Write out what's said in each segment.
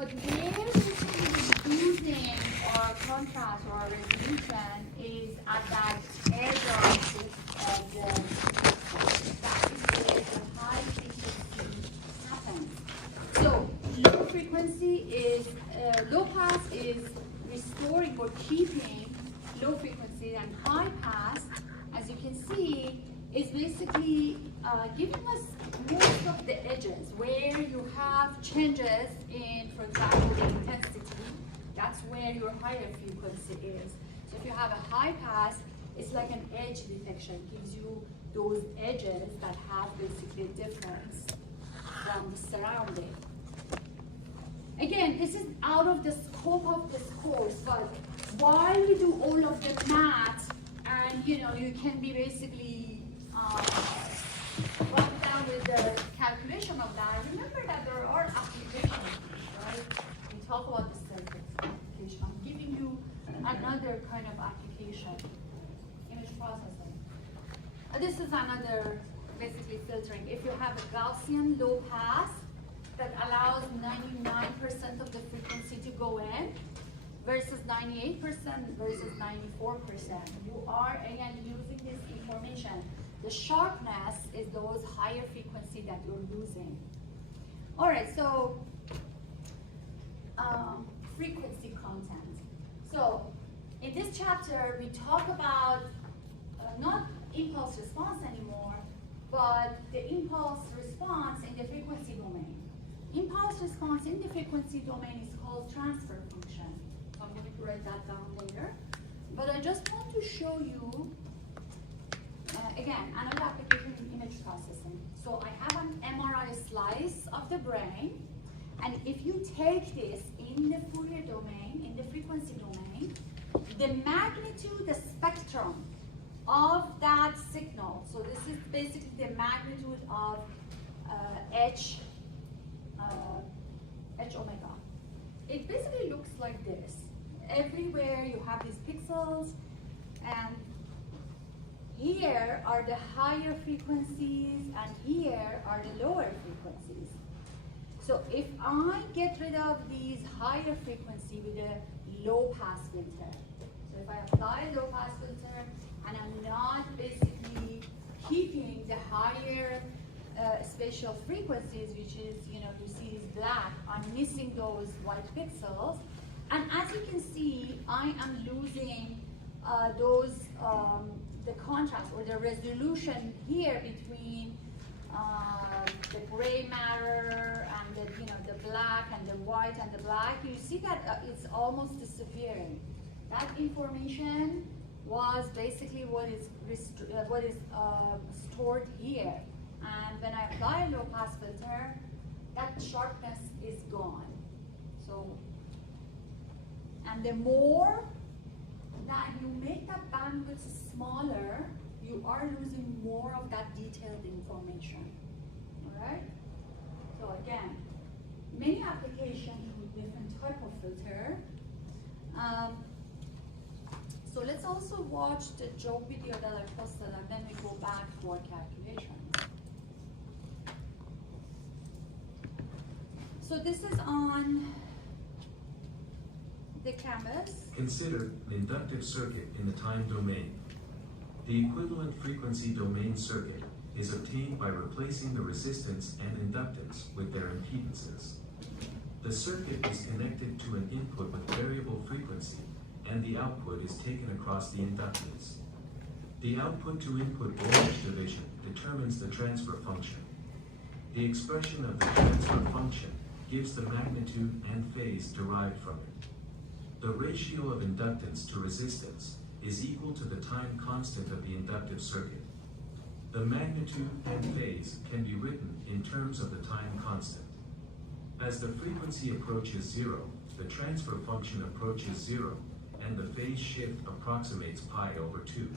But where basically losing our contrast or our resolution is at that edge of that is where the high frequency happens. So low frequency is, low pass is restoring or keeping low frequency, and high pass, as you can see, is basically giving us most of the edges where you have changes in, for example, the intensity. That's where your higher frequency is. So if you have a high pass, it's like an edge detection. It gives you those edges that have basically a difference from the surrounding. Again, this is out of the scope of this course, but while we do all of the math, and you can be basically run down with the calculation of that, remember that there are applications, right? We talk about the circuit application. I'm giving you another kind of application, image processing. This is another basically filtering. If you have a Gaussian low pass that allows 99% of the frequency to go in, versus 98% versus 94%. You are, again, using this information. The sharpness is those higher frequency that you're losing. All right, so frequency content. So in this chapter, we talk about not impulse response anymore, but the impulse response in the frequency domain. Impulse response in the frequency domain is called transfer function. I'm going to write that down later. But I just want to show you, again, another application in image processing. So I have an MRI slice of the brain, and if you take this in the Fourier domain, in the frequency domain, the magnitude, the spectrum of that signal, so this is basically the magnitude of H omega. It basically looks like this. Everywhere you have these pixels, and here are the higher frequencies, and here are the lower frequencies. So if I get rid of these higher frequency with a low pass filter, so if I apply a low pass filter and I'm not basically keeping the higher spatial frequencies, which is, you see is black, I'm missing those white pixels. And as you can see, I am losing the contrast or the resolution here between the gray matter and the black and the white and the black. You see that it's almost disappearing. That information was basically what is stored here. And when I apply a low pass filter, that sharpness is gone. So, and the more that you make that bandwidth smaller, you are losing more of that detailed information. All right? So again, many applications with different type of filter. So let's also watch the joke video that I posted, and then we go back to our calculation. So this is on the canvas. Consider an inductive circuit in the time domain. The equivalent frequency domain circuit is obtained by replacing the resistance and inductance with their impedances. The circuit is connected to an input with variable frequency, and the output is taken across the inductance. The output to input voltage division determines the transfer function. The expression of the transfer function gives the magnitude and phase derived from it. The ratio of inductance to resistance is equal to the time constant of the inductive circuit. The magnitude and phase can be written in terms of the time constant. As the frequency approaches zero, the transfer function approaches zero, and the phase shift approximates pi over 2.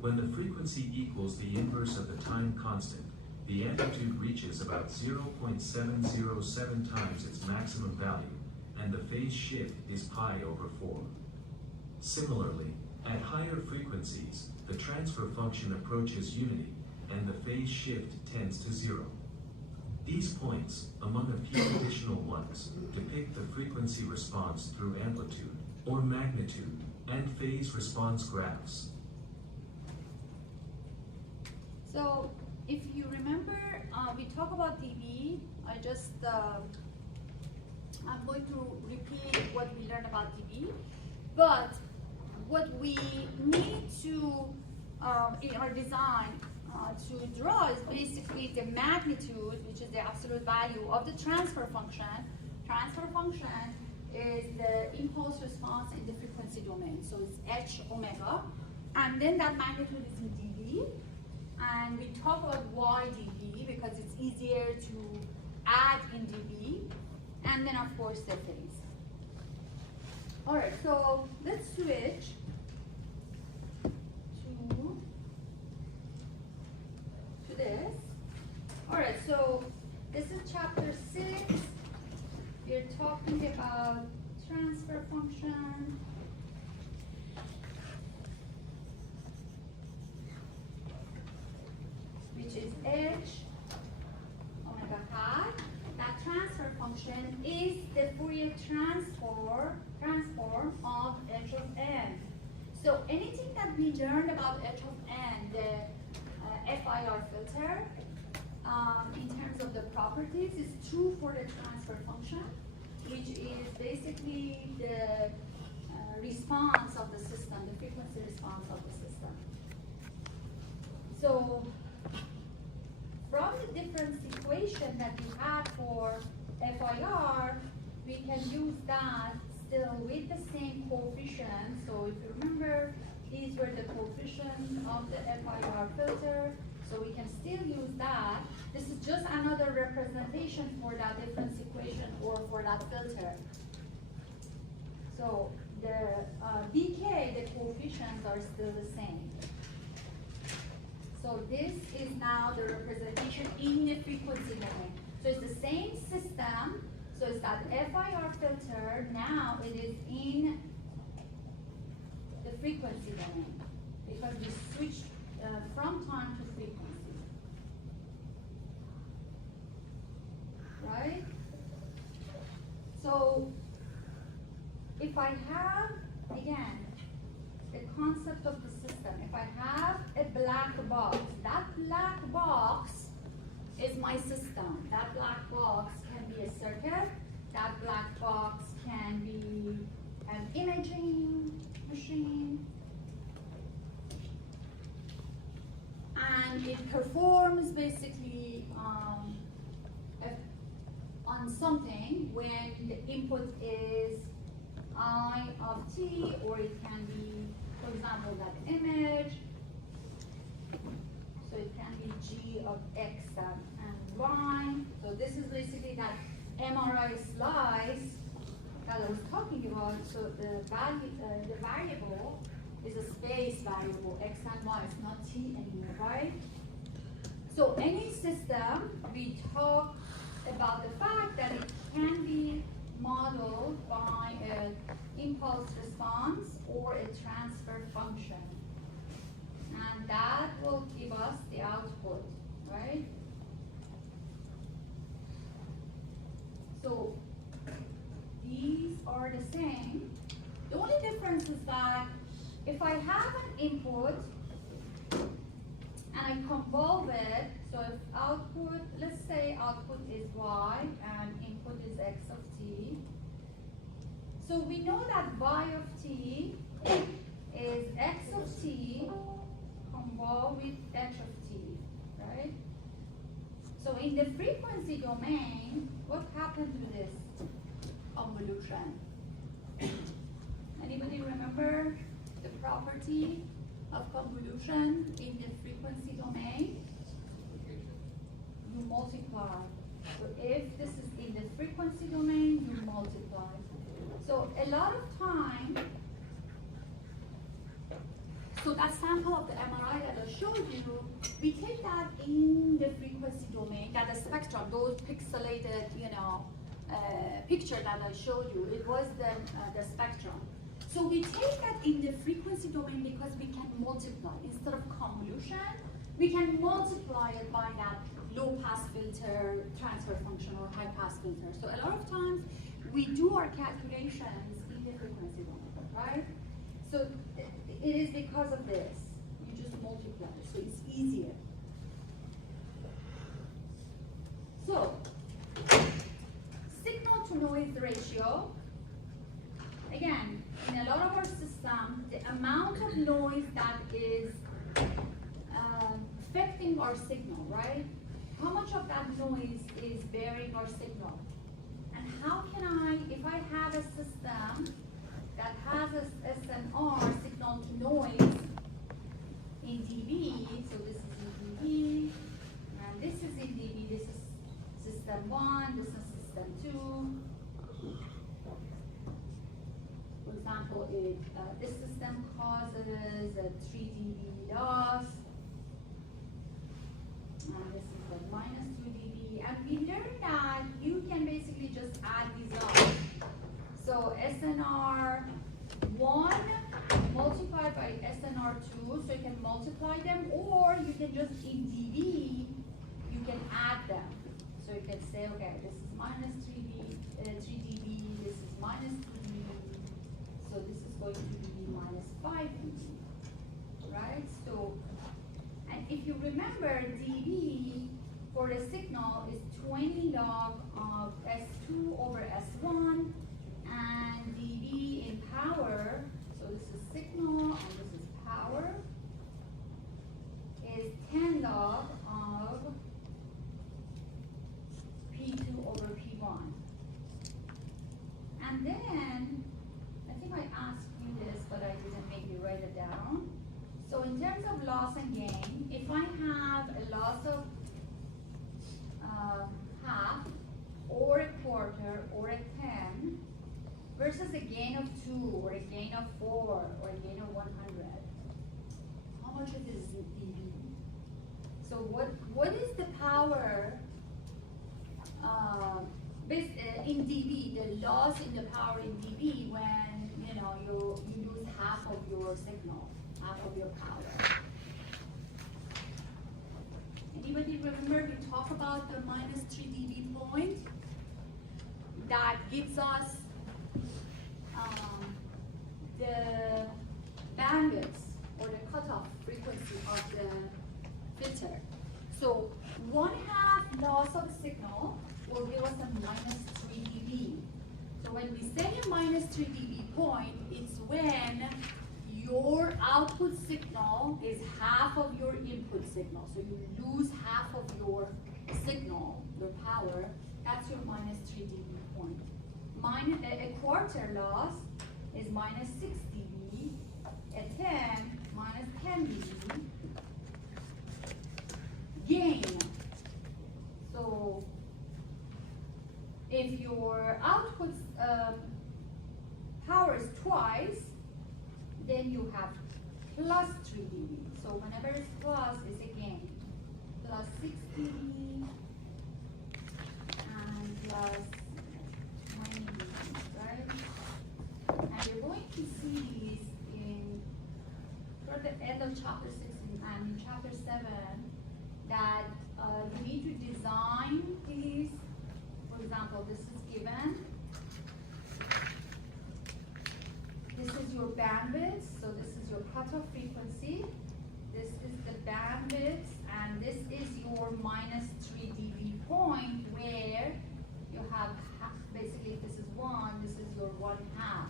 When the frequency equals the inverse of the time constant, the amplitude reaches about 0.707 times its maximum value, and the phase shift is pi over 4. Similarly, at higher frequencies, the transfer function approaches unity, and the phase shift tends to 0. These points, among a few additional ones, depict the frequency response through amplitude, or magnitude, and phase response graphs. So, if you remember, we talk about dB. I'm going to repeat what we learned about dB, but what we need to, in our design, to draw is basically the magnitude, which is the absolute value of the transfer function. Transfer function is the impulse response in the frequency domain. So it's h omega, and then that magnitude is in dB. And we talk about why dB because it's easier to add in dB. And then of course the phase. All right, so let's switch to this. All right, so this is chapter 6. We're talking about transfer function. Which is h omega hat. That transfer function is the Fourier transform of h of n. So anything that we learned about h of n, the FIR filter, in terms of the properties, is true for the transfer function, which is basically the response of the system, the frequency response of the system. So from the difference equation that we had for FIR, we can use that still with the same coefficient. So if you remember, these were the coefficients of the FIR filter. So we can still use that. This is just another representation for that difference equation or for that filter. So the decay, the coefficients are still the same. So this is now the representation in the frequency domain. So it's the same system. So it's that FIR filter. Now it is in the frequency domain because we switched from time to frequency. Right? So if I have, again, the concept of the system, if I have a black box, that black box is my system. That black box can be a circuit. That black box can be an imaging machine. And it performs basically on something when the input is I of t, or it can be, for example, that image. So it can be g of x and y. So this is basically that MRI slice that I was talking about. So the value, the variable is a space variable, x and y. It's not t anymore, right? So any system, we talk about the fact that it can be modeled by an impulse response or a transfer function. And that will give us the output, right? So these are the same. The only difference is that if I have an input and I convolve it, so if output, let's say output is y and input is x of t. So we know that y of t is x of t convolved with h of t, right? So in the frequency domain, what happened to this convolution? Anybody remember the property of convolution in the frequency domain? You multiply. So if this is in the frequency domain, you multiply. So a lot of time, so that sample of the MRI that I showed you, we take that in the frequency domain, that the spectrum, those pixelated, picture that I showed you, it was the spectrum. So we take that in the frequency domain because we can multiply. Instead of convolution, we can multiply it by that low pass filter transfer function or high pass filter. So a lot of times we do our calculations in the frequency domain, right? So it is because of this. You just multiply, so it's easier. So signal to noise ratio. Again, in a lot of our systems, the amount of noise that is affecting our signal, right? How much of that noise is bearing our signal? And how can I, if I have a system that has a SNR, signal to noise, in dB, so this is in dB, and this is in dB, this is system 1, this is system 2. For example, this system causes a 3 dB loss, and this is the minus 2 dB. And we learned that you can basically just add these up. So SNR 1 multiplied by SNR 2, so you can multiply them, or you can just in dB, you can add them. So you can say, okay, this is minus 3 dB, this is minus 2 dB, so this is going to be minus 5 dB, right? So, and if you remember, dB for the signal is 20 log of S2 over S1, and dB in power, so this is signal and this is power, is 10 log of P2 over P1. And then, I think I asked you this, but I didn't make you write it down. So in terms of loss and gain, if I have a loss of half, or a quarter, or a 10, versus a gain of 2, or a gain of 4, or a gain of 100, how much of this is dB? So what is the power in dB, the loss in the power in dB when you lose half of your signal, half of your power? Anybody remember we talked about the minus 3 dB point that gives us the bandwidth or the cutoff frequency of the filter. So 1/2 loss of signal will give us a minus 3 dB. So when we say a minus 3 dB point, it's when your output signal is half of your input signal. So you lose half of your signal, your power, that's your minus 3 dB point. A quarter loss is minus 6 dB, a 10 minus 10 dB. Gain. So if your output power is twice, then you have plus 3 dB. So whenever it's plus, it's a gain. Plus 6 dB and plus 20 dB, right? And you're going to see these toward the end of chapter 6 and in chapter 7 that you need to design these. For example, this is given. This is your bandwidth, so this is your cutoff frequency. This is the bandwidth, and this is your minus 3 dB point where you have basically if this is 1, this is your 1/2.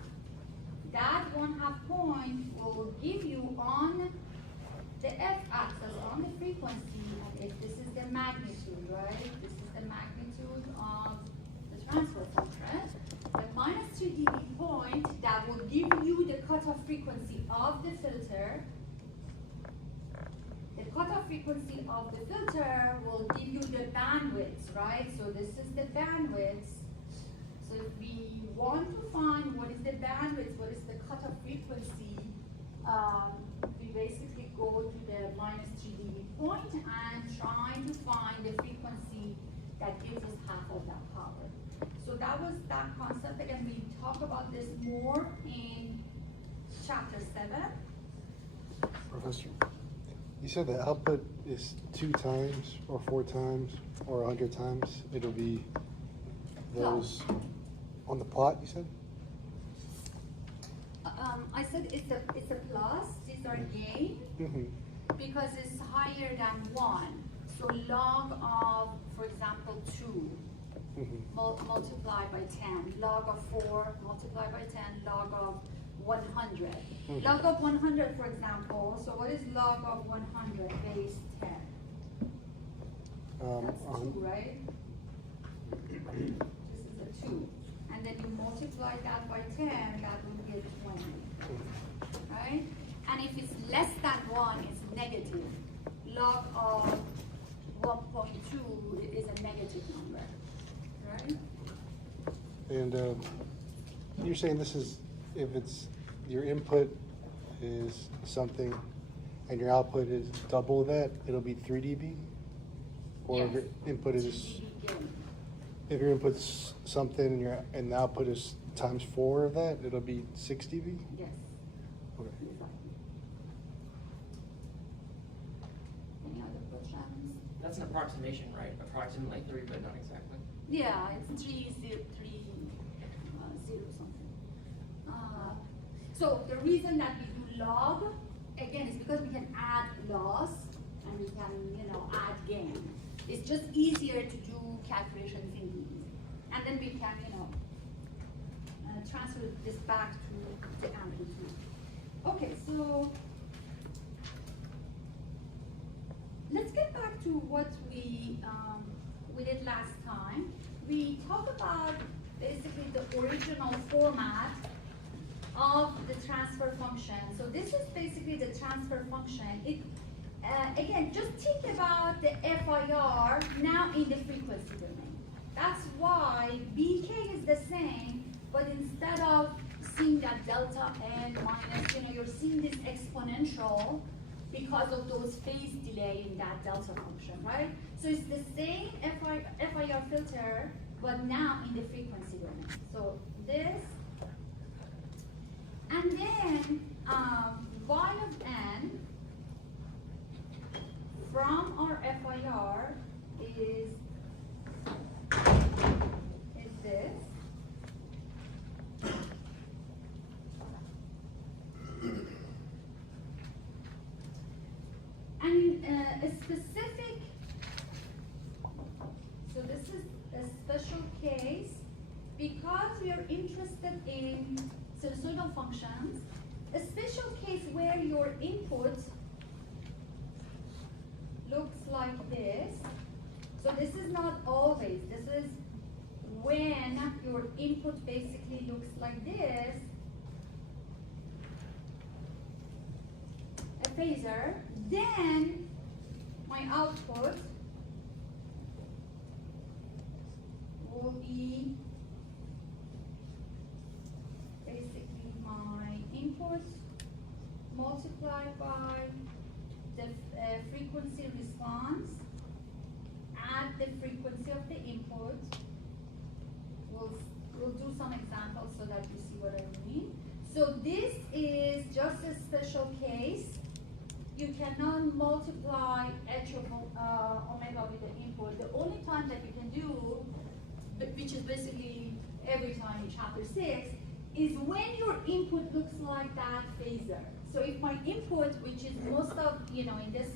That 1/2 point will give you on the x-axis, on the frequency, and if this is the magnitude, right? This is the magnitude of the transfer function. The minus 3 dB point that will give you the cutoff frequency of the filter. The cutoff frequency of the filter will give you the bandwidth, right? So this is the bandwidth. So if we want to find what is the bandwidth, what is the cutoff frequency, we basically go to the minus 3 dB point and try to find the frequency that gives us half of that power. So that was that concept. Again, we talk about this more in chapter 7. Professor, You said the output is 2 times or 4 times or 100 times. It'll be those on the plot, you said? I said it's a plus, these are gain, because it's higher than 1. So log of, for example, 2 multiplied by 10, log of 4 multiplied by 10, log of 100. Log of 100, for example, so what is log of 100 base 10? That's 2, right? This is a 2. And then you multiply that by 10, that will give 20. Right? And if it's less than 1, it's negative. Log of 1.2 is a negative number. Right? And you're saying this is, if it's, your input is something and your output is double that, it'll be 3 dB? Or Yes. if your input is, 3 dB gain. if your input's something and the output is times 4 of that, it'll be 6 dB? Yes. Okay. Exactly. Any other questions? That's an approximation, right? Approximately 3, but not exactly. Yeah, it's 3 0 something. So the reason that we do log, again, is because we can add loss and we can, add gain. It's just easier to do calculations in these. And then we can, transfer this back to the amplitude. Okay, so let's get back to what we did last time. We talked about basically the original format of the transfer function. So this is basically the transfer function. It again, just think about the FIR now in the frequency domain. That's why BK is the same, but instead of seeing that delta n minus, you're seeing this exponential because of those phase delay in that delta function, right? So it's the same FIR filter, but now in the frequency domain. So this, and then y of n from our FIR is this. And a specific, so this is a special case because we are interested in sinusoidal functions, a special case where your input looks like this. So this is not always, this is when your input basically looks like this, a phasor, then my output will be basically my input multiplied by the frequency response at the frequency of the input. We'll do some examples so that you see what I mean. So this is just a special case. You cannot multiply h of omega with the input. The only time that you can do, which is basically every time in chapter 6, is when your input looks like that phasor. So if my input, which is most of, in this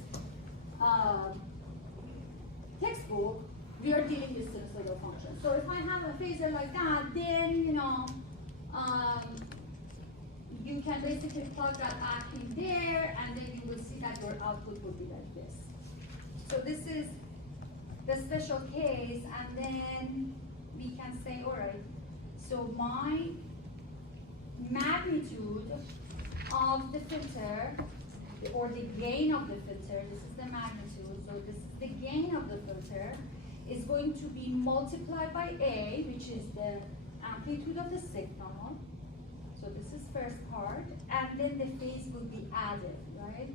textbook, we are dealing with sinusoidal functions. So if I have a phasor like that, then, you can basically plug that back in there, and then you will see that your output will be like this. So this is the special case, and then we can say, all right, so my magnitude of the filter, or the gain of the filter, this is the magnitude, so this is the gain of the filter, is going to be multiplied by A, which is the amplitude of the signal. So this is first part, and then the phase will be added, right?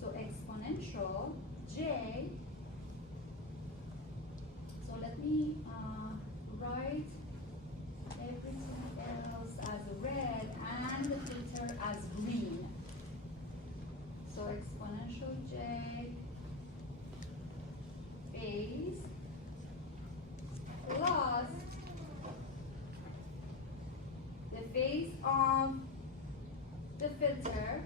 So exponential J. So let me write everything else as red and the filter as green. So exponential J phase of the filter.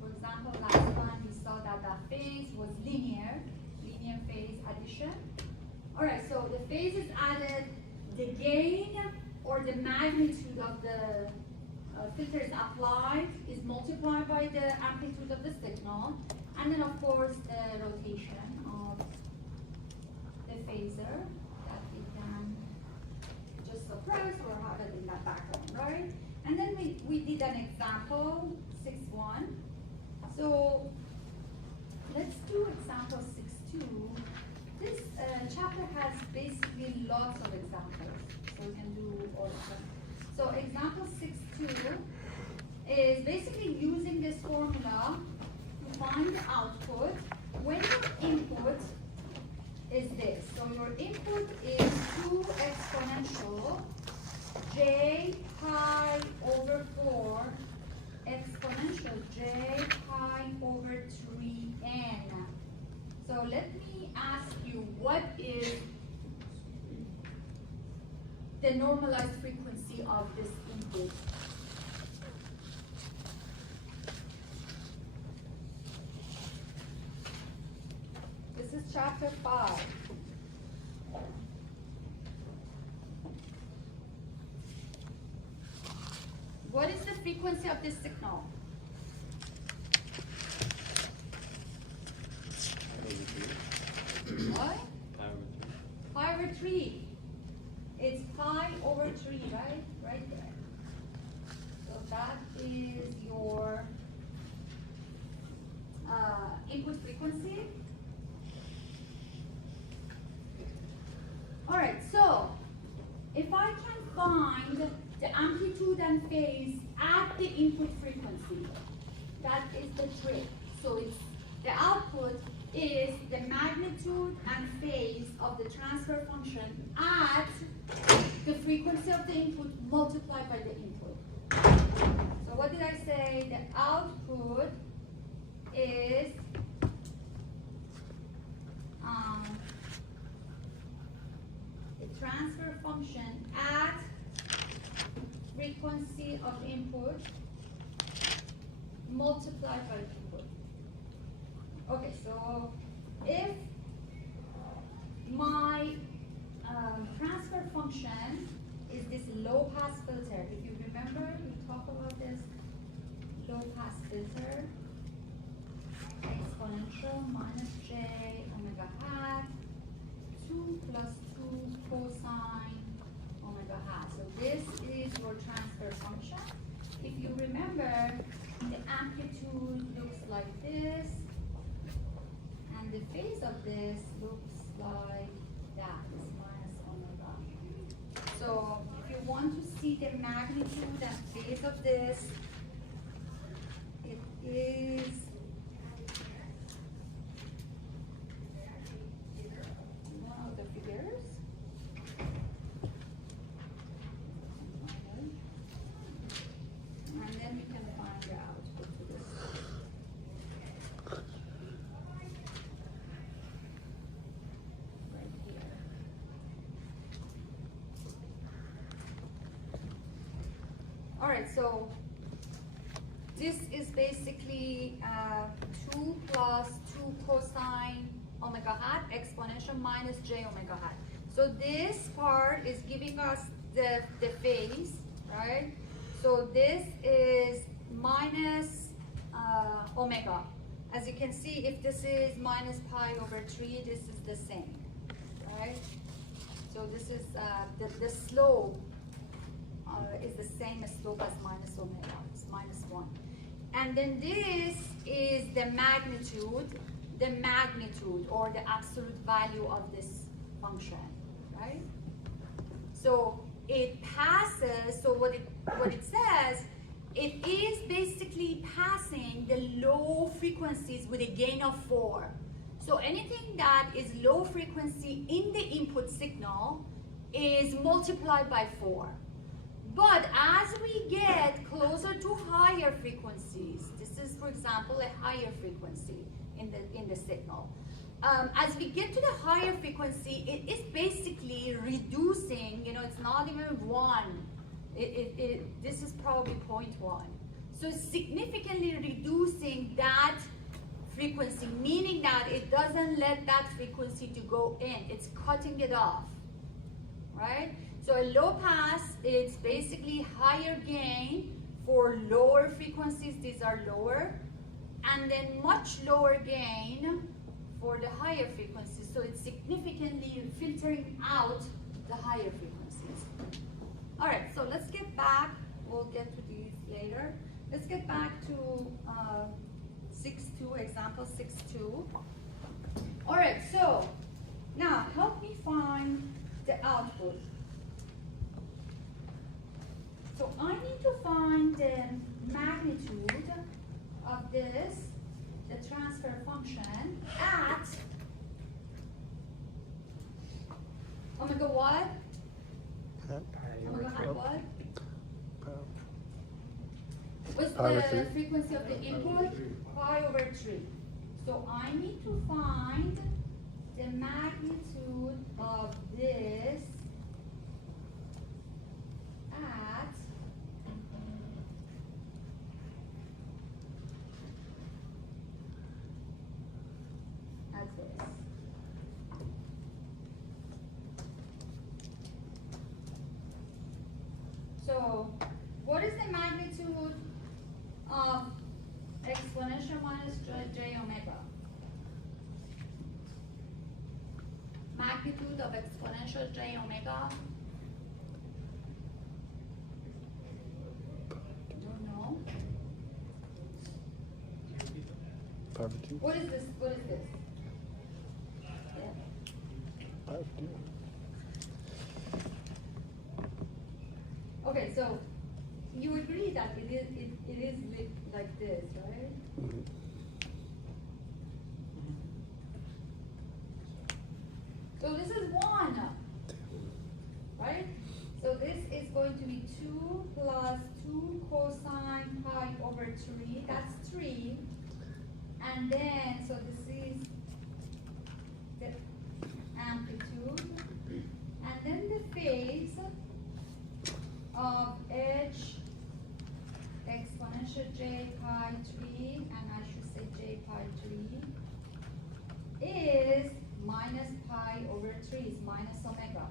For example, last time we saw that the phase was linear phase addition. All right, so the phase is added, the gain or the magnitude of the filter is applied is multiplied by the amplitude of the signal, and then of course the rotation of the phasor that we can just suppress or have it in that background, right? And then we did an example 6.1. So let's do example 6.2. This chapter has basically lots of examples, so we can do all of them. So example 6.2 is basically using this formula to find the output when your input is this. So your input is 2 exponential j pi over 4 exponential j pi over 3n. So let me ask you, what is the normalized frequency of this input? This is chapter 5. What is the frequency of this signal? What? Pi over 3. It's pi over 3, right? Right there. So that is your input frequency. All right, so if I can find the amplitude and phase at the input frequency, that is the trick. So it's the output is the magnitude and phase of the transfer function at the frequency of the input multiplied by the input. So what did I say? The output is the transfer function at frequency of input multiplied by input. Okay, so if my transfer function is this low pass filter, if you remember, we talked about this low pass filter, exponential minus j omega hat, 2 plus 2 cosine omega hat. So this is your transfer function. If you remember, the amplitude looks like this, and the phase of this looks like that, it's minus omega. So if you want to see the magnitude and phase of this, it is one of the figures. And then we can find the output for this. Right here. All right, so this is basically 2 plus 2 cosine omega hat exponential minus j omega hat. So this part is giving us the phase, right? So this is minus omega. As you can see, if this is minus pi over 3, this is the same, right? So this is the slope is the same as slope as minus omega, it's minus 1. And then this is the magnitude or the absolute value of this function, right? So it passes, so what it says, it is basically passing the low frequencies with a gain of 4. So anything that is low frequency in the input signal is multiplied by 4. But as we get closer to higher frequencies, this is, for example, a higher frequency in the signal. as we get to the higher frequency, it is basically reducing, it's not even 1. This is probably 0.1. So it's significantly reducing that frequency, meaning that it doesn't let that frequency to go in. It's cutting it off, right? So a low pass is basically higher gain for lower frequencies. These are lower. And then much lower gain for the higher frequencies. So it's significantly filtering out the higher frequencies. All right, so let's get back. We'll get to these later. Let's get back to 6.2, example 6.2. All right, so now help me find the output. So I need to find the magnitude of this, the transfer function at omega what? Omega hat what? What's the frequency of the input? Pi over 3. So I need to find the magnitude of this at this. So what is the magnitude of exponential minus j omega? Magnitude of exponential j omega? Don't know. What is this? What is this? Okay, so you agree that it is like this, right? Mm-hmm. So this is 1, right? So this is going to be 2 plus 2 cosine pi over 3, that's 3. And then, so this is the amplitude. And then the phase of h exponential j pi 3, and I should say j pi 3, is minus pi over 3, is minus omega.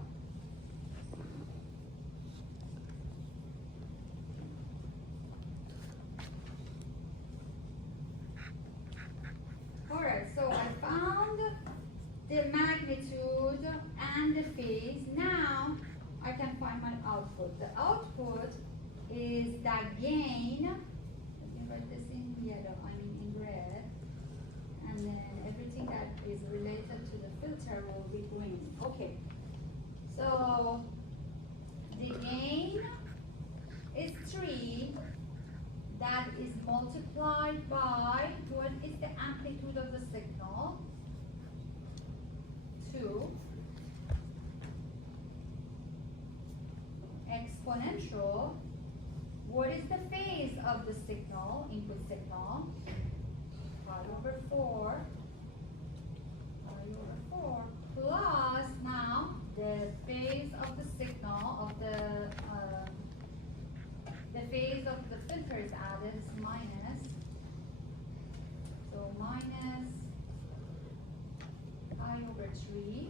Alright, so I found the magnitude and the phase. Now I can find my output. The output is that gain. Let me write this in yellow, I mean in red. And then everything that is related to the filter will be green. Okay. So the gain is 3. That is multiplied by what is the amplitude of the signal? 2. Exponential. What is the phase of the signal, input signal? Pi over 4. Pi over 4 plus now the phase of the signal of the phase of the filter is added is minus. So minus pi over 3,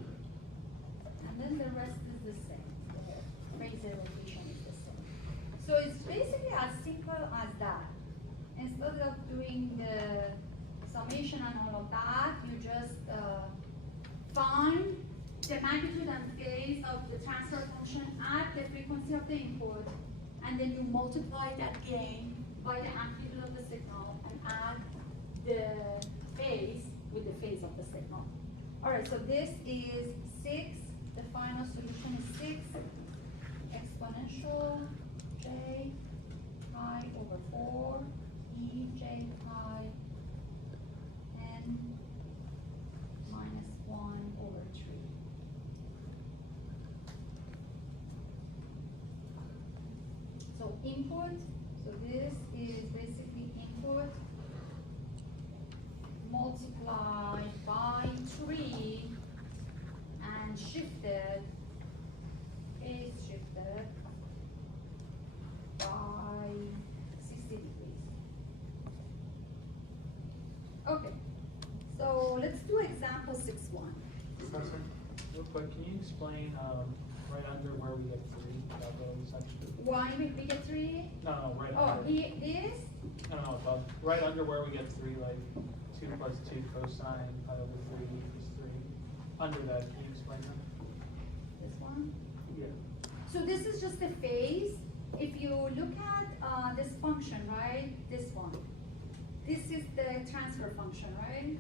and then the rest is the same. The phase rotation is the same. So it's basically as simple as that. Instead of doing the summation and all of that, you just find the magnitude and phase of the transfer function at the frequency of the input, and then you multiply that gain by the amplitude of the signal and add the phase with the phase of the signal. All right, so this is 6. The final solution is 6 exponential j pi over 4 e j pi n minus 1 over 3. So input, so this is basically input multiplied by 3 and shifted, is shifted by 60 degrees. Okay, so let's do example 6.1. Professor, real quick, can you explain, right under where we get 3, that little section? Why we get 3? No, right Oh, under. this? No, above, right under where we get 3, like 2 plus 2 cosine pi over 3 equals 3. Under that, can you explain that? This one? Yeah. So this is just the phase. If you look at this function, right, this one, this is the transfer function, right?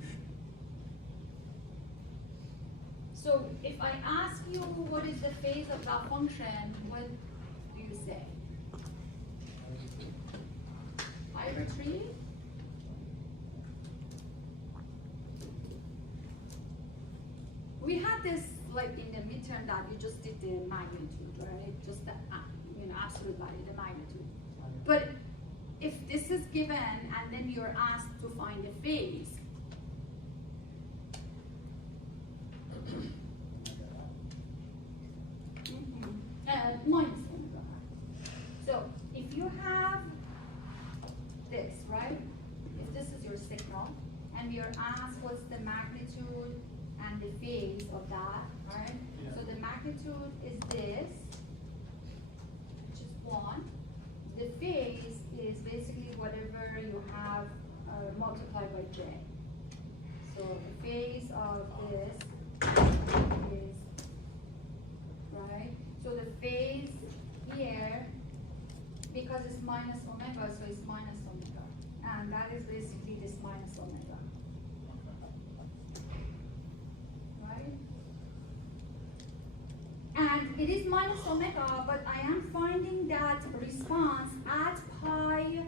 So if I ask you what is the phase of that function, what do you say? Pi over 3? We had this like in the midterm that you just did the magnitude, right? Just the absolute value, the magnitude. But if this is given and then you're asked to find the phase, minus omega. So if you have this, right? If this is your signal, and you're asked what's the magnitude and the phase of that, right? Yeah. So the magnitude is this, which is 1. The phase is basically whatever you have multiplied by j. So the phase of this is, right? So the phase here, because it's minus omega, so it's minus omega. And that is basically this minus omega. Right? And it is minus omega, but I am finding that response at pi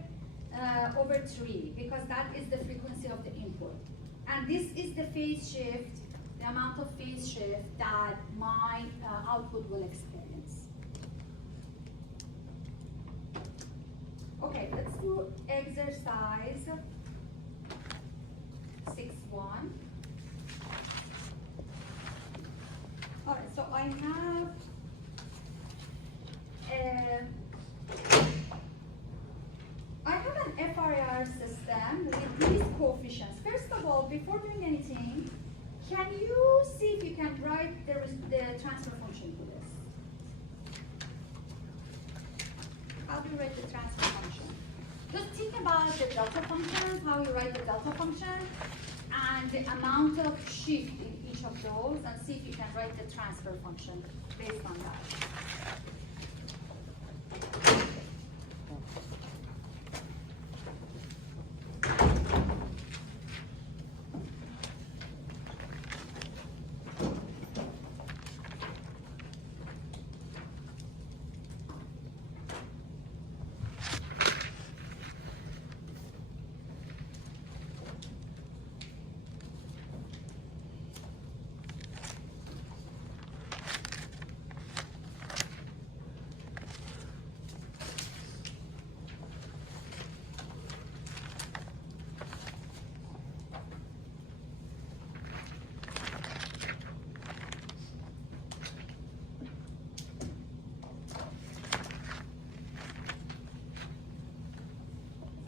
over 3, because that is the frequency of the input. And this is the phase shift, the amount of phase shift that my output will experience. Okay, let's do exercise 6.1. All right, so I have an FRR system with these coefficients. First of all, before doing anything, can you see if you can write the transfer function to this? How do you write the transfer function? Just think about the delta function, how you write the delta function, and the amount of shift in each of those, and see if you can write the transfer function based on that.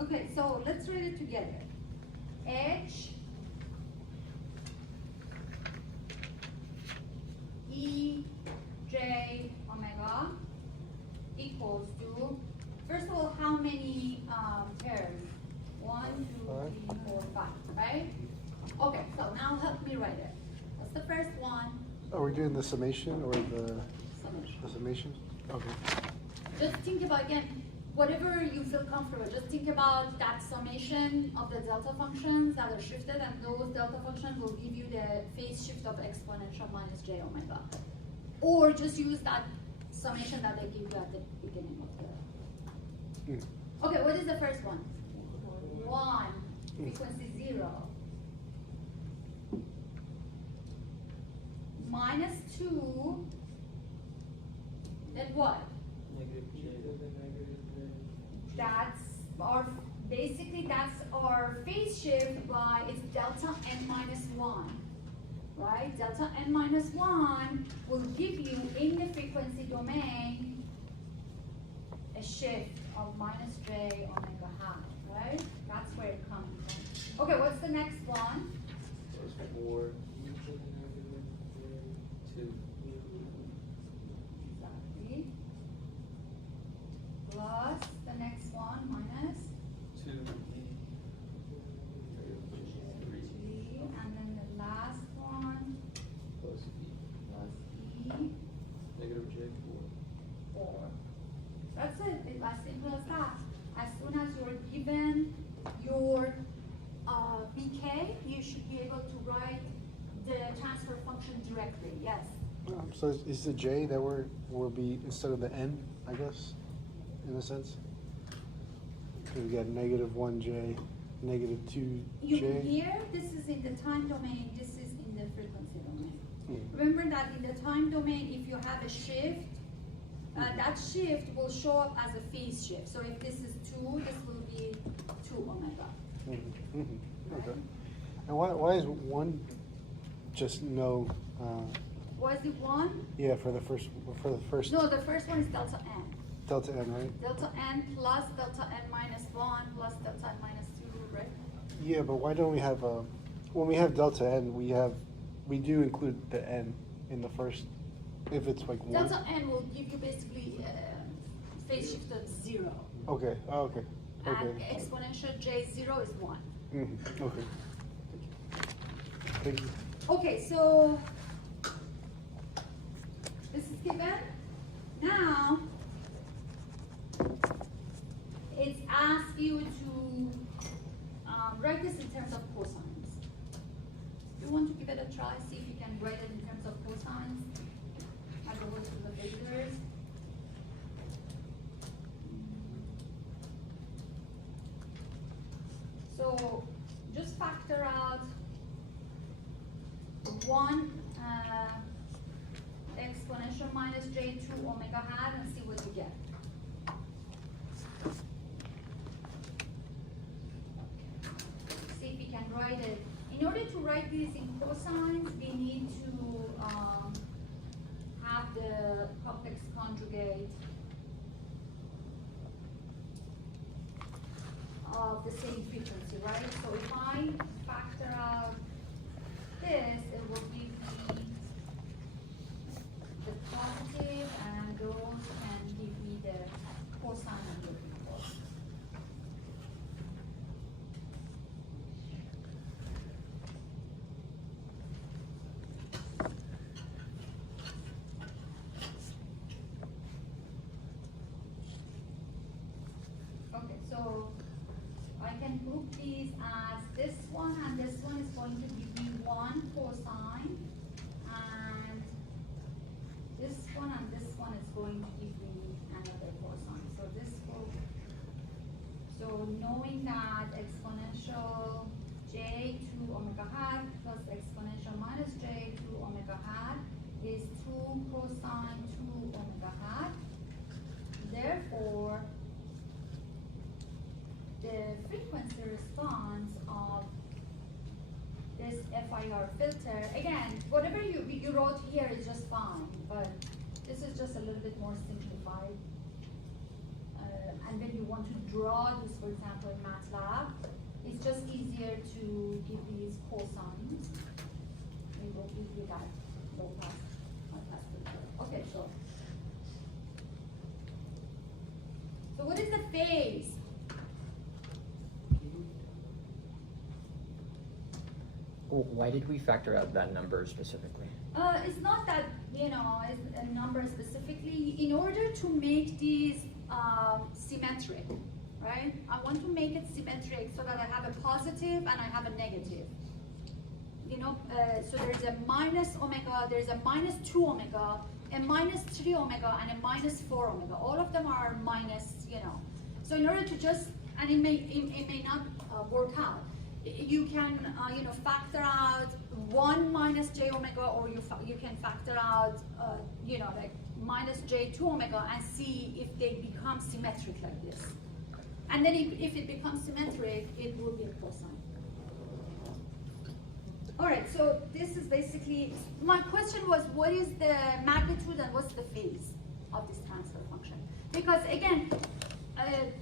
Okay, so let's read it together. H E J omega equals to, first of all, how many pairs? 1, 2, 3, 4, 5, right? Okay, so now help me write it. What's the first one? Are we doing the summation or the Summation. summation? Okay. Just think about, again, whatever you feel comfortable, just think about that summation of the delta functions that are shifted, and those delta functions will give you the phase shift of exponential minus j omega. Or just use that summation that they give you at the beginning of the... Okay, what is the first one? 1, frequency 0. Minus 2, then what? Negative j. That's our basically that's our phase shift by, it's delta n minus one, right? Delta n minus one will give you in the frequency domain a shift of minus j omega half, right? That's where it comes from. Okay, what's the next one? There's 4 2. Exactly. Plus the next one minus 2 3, and then the last one plus E plus e negative J 4. That's it. It's as simple as that. As soon as you're given your BK, you should be able to write the transfer function directly. Yes. So is the J that will be instead of the N, I guess, in a sense? So we got negative 1J, negative 2J. Here, this is in the time domain, this is in the frequency domain. Mhm. Remember that in the time domain, if you have a shift, that shift will show up as a phase shift. So if this is 2, this will be 2 omega. Mhm, mhm. Okay. And why is 1 just no? Was it 1? Yeah, for the first No, the first one is delta n. delta N, right? Delta n plus delta n minus 1 plus delta n minus 2, right? Yeah, but why don't we have when we have delta N, we do include the N in the first, if it's like 1. Delta n will give you basically phase shift of 0. Okay, oh, okay, And okay. exponential j0 is 1. Okay. Thank you. Okay, so this is given. Now, it's asked you to write this in terms of cosines. You want to give it a try, see if you can write it in terms of cosines as opposed to the phasors. So just factor out 1 exponential minus j2 omega hat and see what you get. See if you can write it. In order to write these in cosines, we need to have the complex conjugate of the same frequency, right? So if I factor out this, it will give me the positive, and those can give me the cosine I'm looking for. Okay, so I can group these as this one, and this one is going to give me 1 cosine, and this one and this one is going to give me another cosine. So this will, so knowing that exponential j2 omega hat plus exponential minus j2 omega hat is 2 cosine 2 omega hat, therefore the frequency response of this FIR filter, again, whatever you wrote here is just fine, but this is just a little bit more simplified. And when you want to draw this, for example, in MATLAB, it's just easier to give these cosines. It will give you that low pass filter. Okay, sure. So what is the phase? Why did we factor out that number specifically? It's not that, it's a number specifically. In order to make these symmetric, right? I want to make it symmetric so that I have a positive and I have a negative. So there's a minus omega, there's a minus 2 omega, a minus 3 omega, and a minus 4 omega. All of them are minus, So in order to just, and it may not work out. You can, factor out 1 minus j omega, or you can factor out, like minus j2 omega, and see if they become symmetric like this. And then if it becomes symmetric, it will be a cosine. All right, so this is basically, my question was, what is the magnitude and what's the phase of this transfer function? Because again,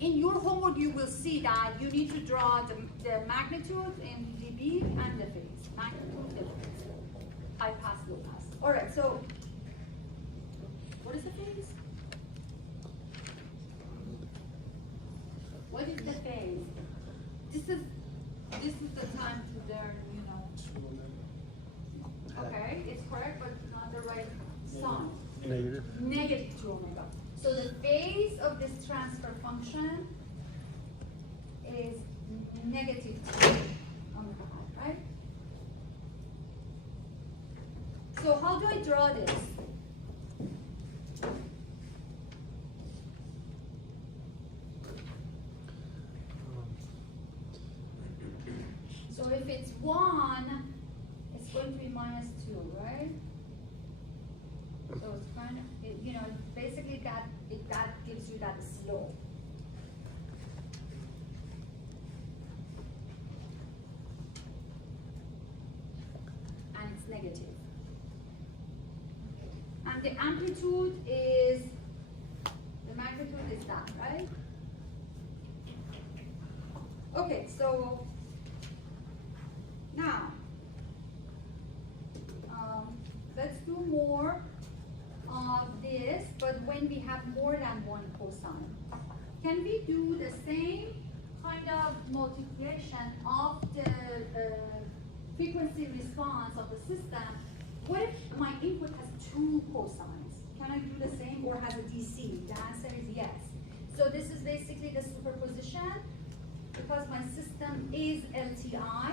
in your homework, you will see that you need to draw the magnitude in dB and the phase. Magnitude, the phase. High pass, low pass. All right, so what is the phase? What is the phase? This is the time to learn, you know. Okay, it's correct, but not the right sign. Negative. Negative 2 omega. So the phase of this transfer function is negative 2 omega, right? So how do I draw this? So if it's 1, it's going to be minus 2, right? So it's kind of, you know, basically that gives you that slope. And it's negative. And the amplitude is, the magnitude is that, right? Okay, so now, let's do more of this, but when we have more than one cosine. Can we do the same kind of multiplication of the frequency response of the system? What if my input has 2 cosines? Can I do the same, or has a DC? The answer is yes. So this is basically the superposition. Because my system is LTI,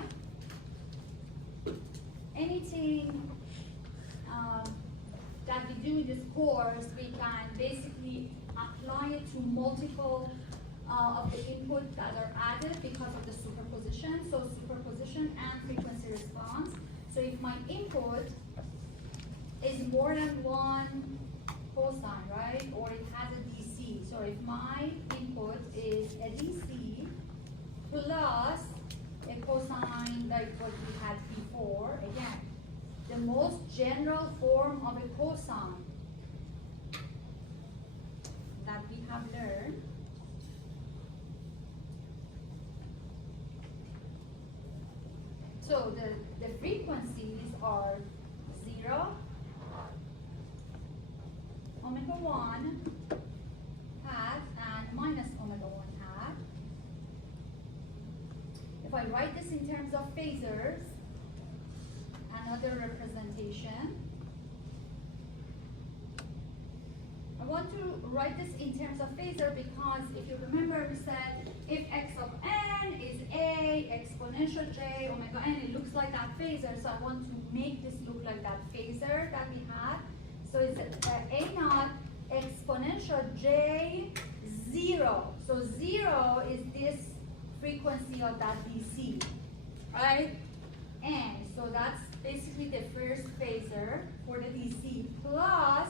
anything that we do in this course, we can basically apply it to multiple of the inputs that are added because of the superposition. So superposition and frequency response. So if my input is more than one cosine, right, or it has a DC. So if my input is a DC plus a cosine like what we had before, again, the most general form of a cosine that we have learned so the frequencies are 0, omega 1 hat, and minus omega 1 hat. If I write this in terms of phasors, another representation, I want to write this in terms of phasor because if you remember we said if x of n is a exponential j omega n, it looks like that phasor, so I want to make this look like that phasor that we had. So it's a naught exponential j 0. So 0 is this frequency of that DC, right? And so that's basically the first phasor for the DC, plus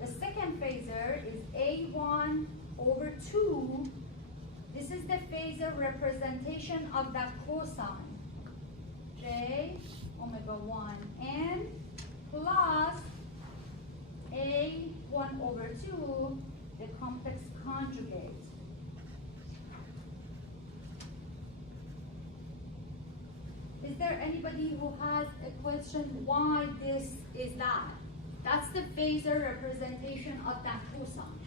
the second phasor is A1 over 2. This is the phasor representation of that cosine, J omega 1 n plus A1 over 2, the complex conjugate. Is there anybody who has a question why this is that? That's the phasor representation of that cosine.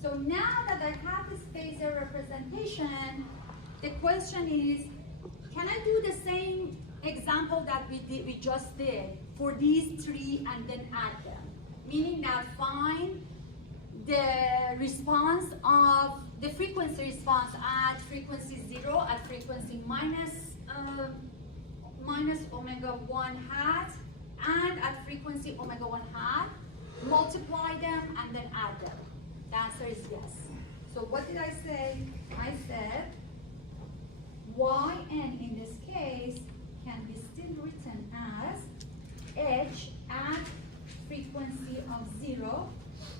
So now that I have this phasor representation, the question is, can I do the same example that we just did for these 3 and then add them? Meaning that find the response of the frequency response at frequency 0, at frequency minus omega 1 hat, and at frequency omega 1 hat, multiply them and then add them. The answer is yes. So what did I say? I said yn in this case can be still written as h at frequency of 0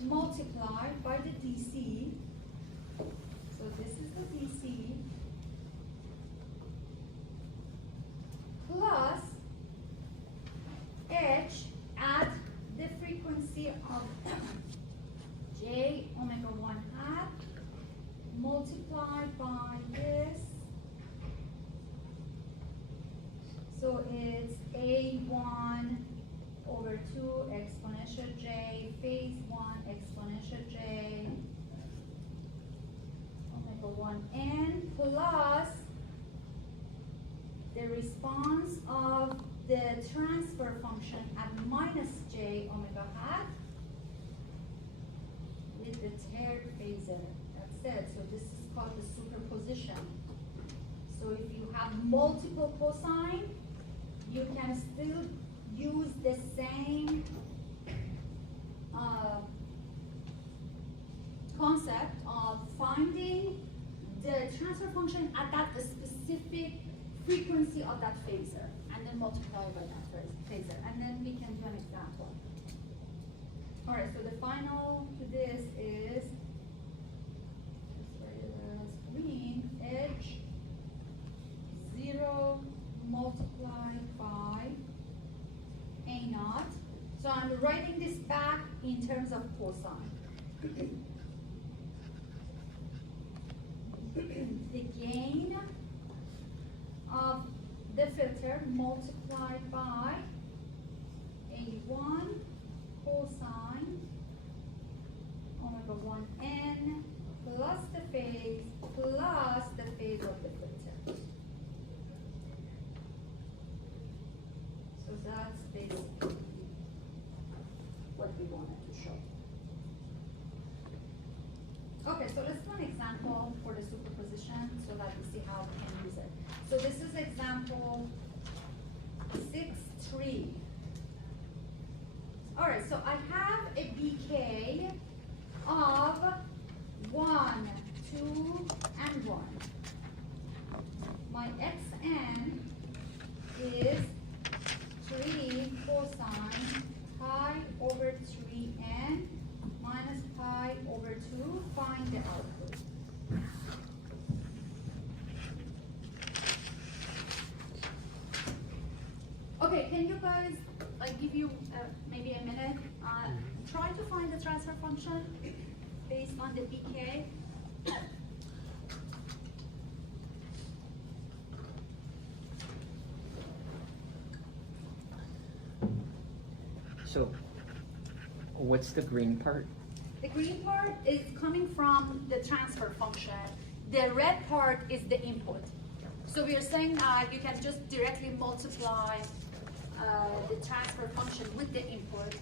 multiplied by the DC. So this is omega 1 hat multiplied by this. So it's A1 over 2 exponential j, phase 1 exponential j, omega 1n plus the response of the transfer function at minus j omega hat with the third phasor. That's it. So this is called the superposition. So if you have multiple cosine, you can still use the same concept of finding the transfer function at that specific frequency of that phasor, and then multiply by that phasor, and then we can do an example. All right, so the final to this is, let's write it as green, edge 0 multiplied by A naught. So I'm writing this back in terms of cosine. The gain of the filter multiplied by A1 cosine omega 1n plus the phase plus the phase of the filter. So that's basically what we wanted to show. Okay, so let's do an example for the superposition so that we see how we can use it. So this is example 6.3. All right, so I have a BK of 1, 2, and 1. My xn is 3 cosine pi over 3n minus pi over 2. Find the output. Okay, can you guys, give you maybe a minute, try to find the transfer function based on the BK. So, what's the green part? The green part is coming from the transfer function. The red part is the input. So we are saying that you can just directly multiply the transfer function with the input,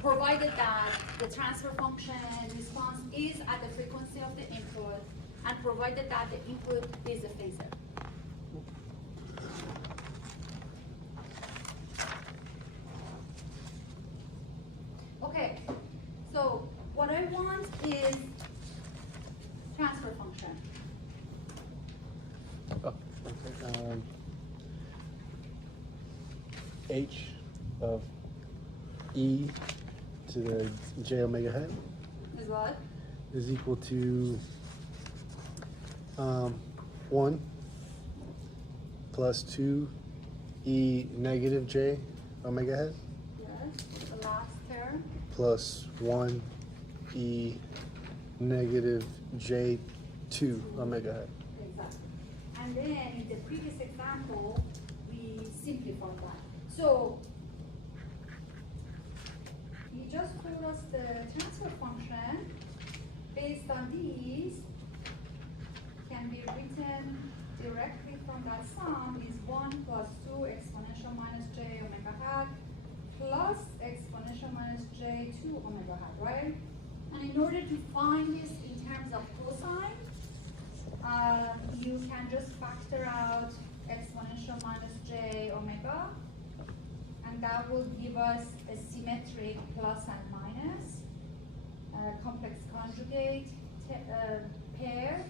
provided that the transfer function response is at the frequency of the input, and provided that the input is a phasor. Okay, so what I want is transfer function. Oh, okay. H of E to the j omega hat Is what? is equal to 1 plus 2 E negative j omega hat Yes, the last term. plus 1 E negative j 2 omega hat. Exactly. And then in the previous example, we simplified that. So he just told us the transfer function based on these can be written directly from that sum is 1 plus 2 exponential minus j omega hat plus exponential minus j 2 omega hat, right? And in order to find this in terms of cosine, you can just factor out exponential minus j omega, and that will give us a symmetric plus and minus complex conjugate pair.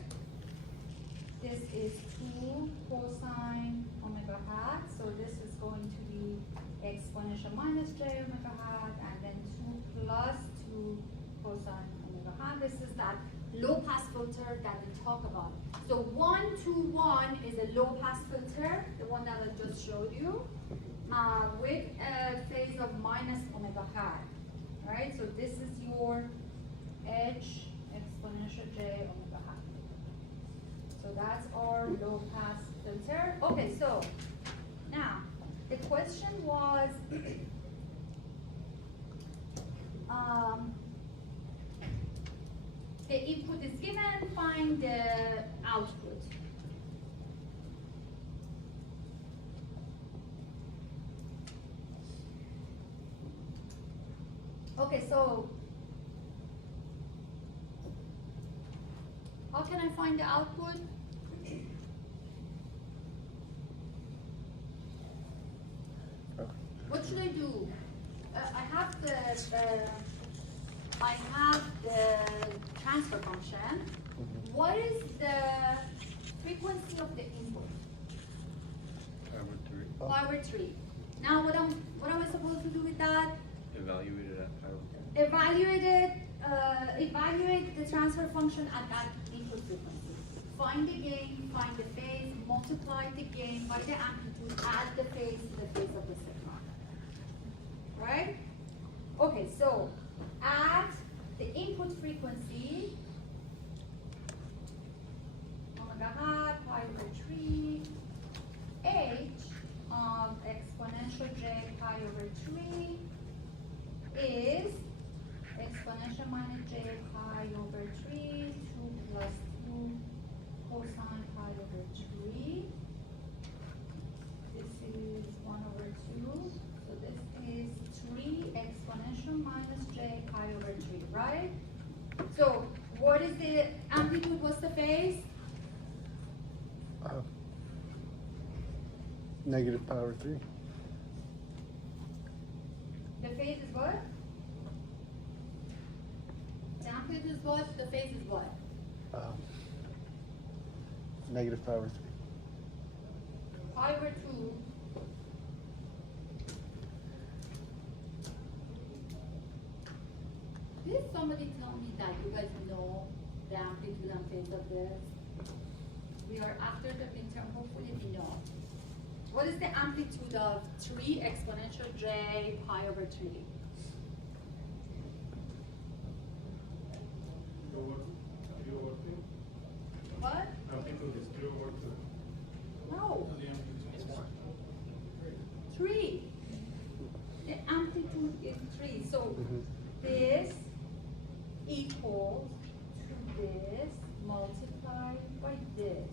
This is 2 cosine omega hat, so this is going to be exponential minus j omega hat, and then 2 plus 2 cosine omega hat. This is that low pass filter that we talk about. So 1, 2, 1 is a low pass filter, the one that I just showed you, with a phase of minus omega hat. All right, so this is your That's our low pass filter. Okay, so now the question was, the input is given, find the output. Okay, so how can I find the output? What should I do? I have the transfer function. What is the frequency of the input? Power 3. Now what am I supposed to do with that? Evaluate it at power. Evaluate the transfer function at that input frequency. Find the gain, find the phase, multiply the gain by the amplitude, add the phase to the phase of the signal. Right? Okay, so at the input frequency, omega hat, pi over 3, h of exponential j pi over 3 is exponential minus j pi over 3, 2 plus 2 cosine pi over 3. This is 1 over 2. So this is 3 exponential minus j pi over 3, right? So what is the amplitude? What's the phase? Negative power 3. The phase is what? The amplitude is what? The phase is what? Negative power 3. Pi over 2. Did somebody tell me that you guys know the amplitude and phase of this? We are after the midterm, hopefully we know. What is the amplitude of 3 exponential j pi over 3? What? No. 3. The amplitude is 3. So this equals to this multiplied by this.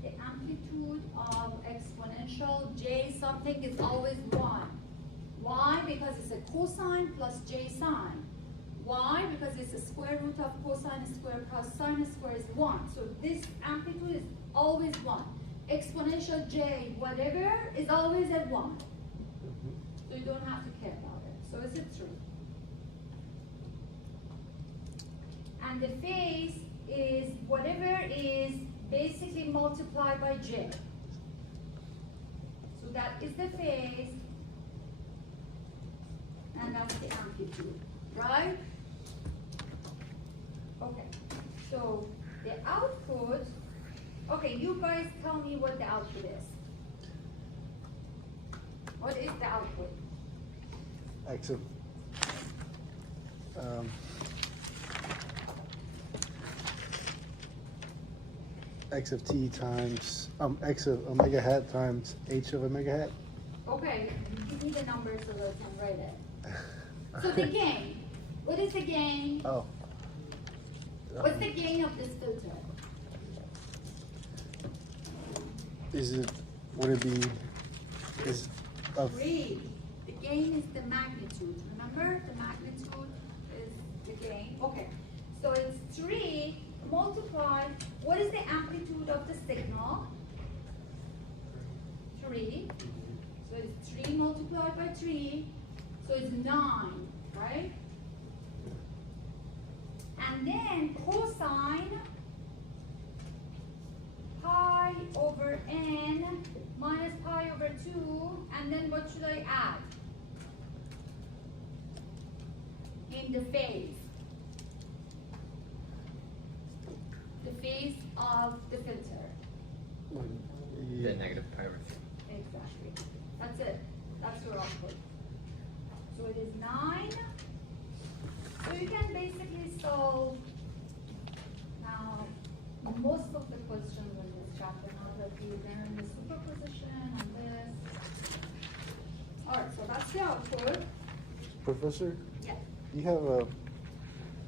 The amplitude of exponential j something is always 1. Why? Because it's a cosine plus j sine. Why? Because it's a square root of cosine square plus sine square is 1. So this amplitude is always 1. Exponential j, whatever, is always at 1. So you don't have to care about it. So it's a 3. And the phase is whatever is basically multiplied by j. So that is the phase, and that's the amplitude, right? Okay, so the output, okay, you guys tell me what the output is. What is the output? X of x of t times x of omega hat times h of omega hat. Okay, give me the numbers so that I can write it. So the gain, what is the gain? Oh. What's the gain of this filter? Is it, would it be, is of, 3. The gain is the magnitude. Remember, the magnitude is the gain. Okay, so it's 3 multiplied. What is the amplitude of the signal? 3. So it's 3 multiplied by 3. So it's 9, right? And then cosine pi over n minus pi over 2, and then what should I add? In the phase. The phase of the filter. The negative pi over 3. Exactly. That's it. That's your output. So it is 9. So you can basically solve now 9 most of the questions in this chapter, now that you learn the superposition and this. All right, so that's the output. Professor, Yeah. you have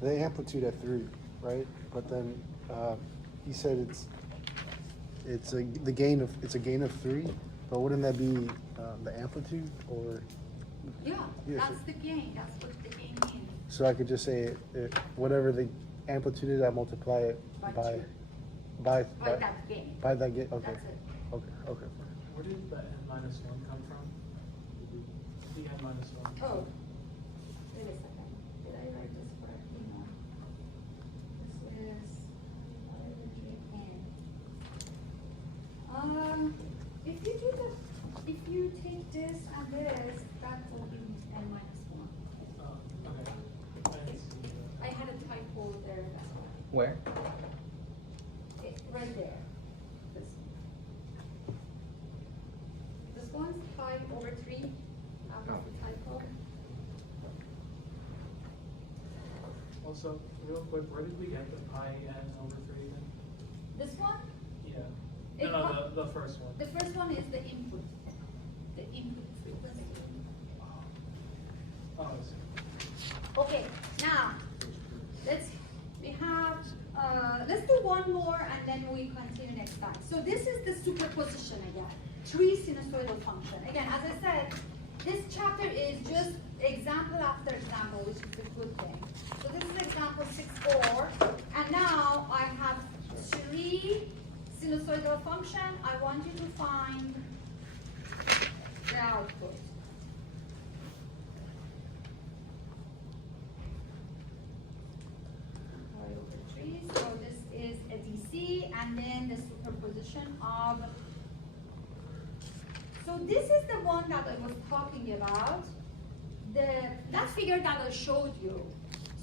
the amplitude at 3, right? But then he said it's a gain of 3, but wouldn't that be the amplitude or? Yeah, Yes, that's the gain. That's what the gain means. So I could just say whatever the amplitude is, I multiply it By by two. by By that gain. by that gain. Okay. That's it. Okay. Where did the n-1 come from? The n-1. Oh, wait a second. Did I write this correctly? No. This is if you take this and this, that will be n-1. Oh, okay. I didn't see that. I had a typo there, that's why. Where? Right there. This one's 5/3. After the typo. Also, real quick, where did we get the pi n/3 then? This one, Yeah. It No, the first one. the first one is the input. The input frequency. Oh, I see. Okay, now, let's do one more and then we continue next time. So this is the superposition again. 3 sinusoidal function. Again, as I said, this chapter is just example after example, which is a good thing. So this is example 6.4, and now I have 3 sinusoidal function. I want you to find the output. So this is a DC, and then the superposition of. So this is the one that I was talking about. That figure that I showed you.